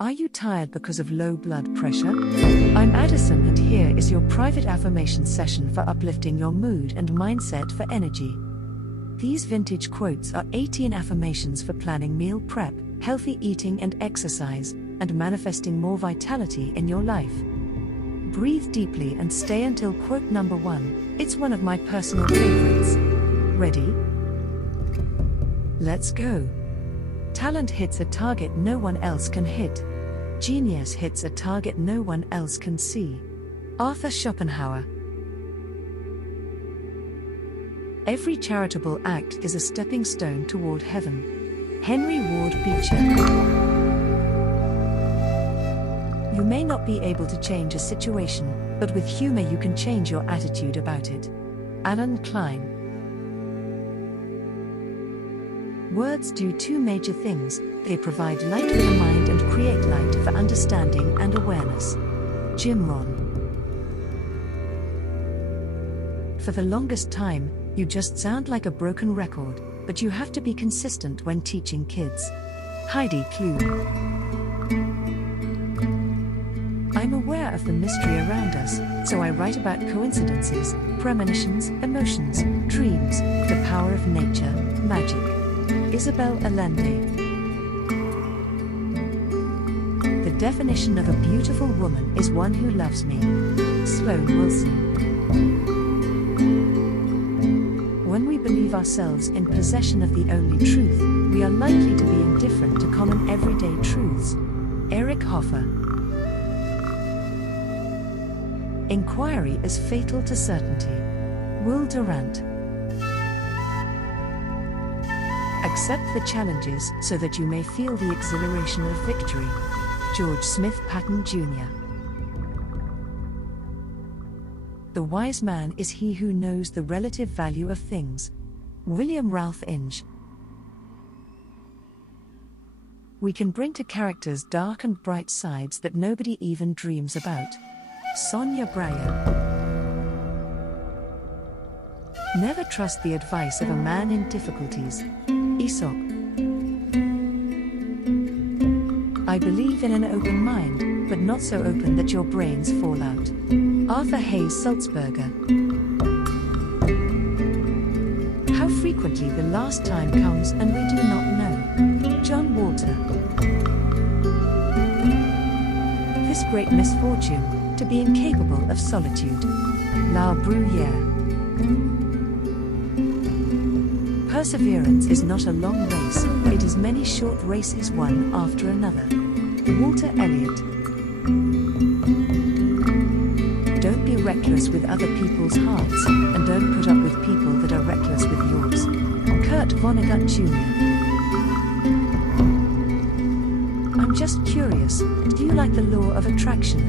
Are you tired because of low blood pressure? I'm Addison, and here is your private affirmation session for uplifting your mood and mindset for energy. These vintage quotes are 18 affirmations for planning meal prep, healthy eating and exercise, and manifesting more vitality in your life. Breathe deeply and stay until quote number 1. It's one of my personal favorites. Ready? Let's go. Talent hits a target no one else can hit. Genius hits a target no one else can see. Arthur Schopenhauer. Every charitable act is a stepping stone toward heaven. Henry Ward Beecher. You may not be able to change a situation, but with humor you can change your attitude about it. Alan Klein. Words do two major things: they provide light for the mind and create light for understanding and awareness. Jim Rohn. For the longest time, you just sound like a broken record, but you have to be consistent when teaching kids. Heidi Klum. I'm aware of the mystery around us, so I write about coincidences, premonitions, emotions, dreams, the power of nature, magic. Isabel Allende. The definition of a beautiful woman is one who loves me. Sloane Wilson. When we believe ourselves in possession of the only truth, we are likely to be indifferent to common everyday truths. Eric Hoffer. Inquiry is fatal to certainty. Will Durant. Accept the challenges so that you may feel the exhilaration of victory. George Smith Patton Jr. The wise man is he who knows the relative value of things. William Ralph Inge. We can bring to characters dark and bright sides that nobody even dreams about. Sonia Brayer. Never trust the advice of a man in difficulties. Aesop. I believe in an open mind, but not so open that your brains fall out. Arthur Hayes Sulzberger. How frequently the last time comes and we do not know. John Walter. This great misfortune, to be incapable of solitude. La Bruyere. Perseverance is not a long race, it is many short races one after another. Walter Elliott. Don't be reckless with other people's hearts, and don't put up with people that are reckless with yours. Kurt Vonnegut Jr. I'm just curious, do you like the law of attraction?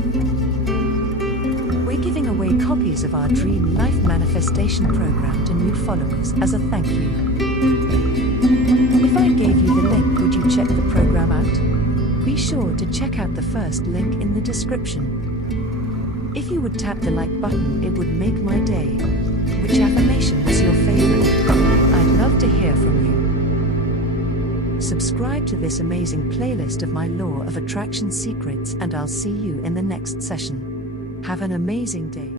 We're giving away copies of our Dream Life Manifestation program to new followers as a thank you. If I gave you the link, would you check the program out? Be sure to check out the first link in the description. If you would tap the like button, it would make my day. Which affirmation was your favorite? I'd love to hear from you. Subscribe to this amazing playlist of my Law of Attraction secrets, and I'll see you in the next session. Have an amazing day.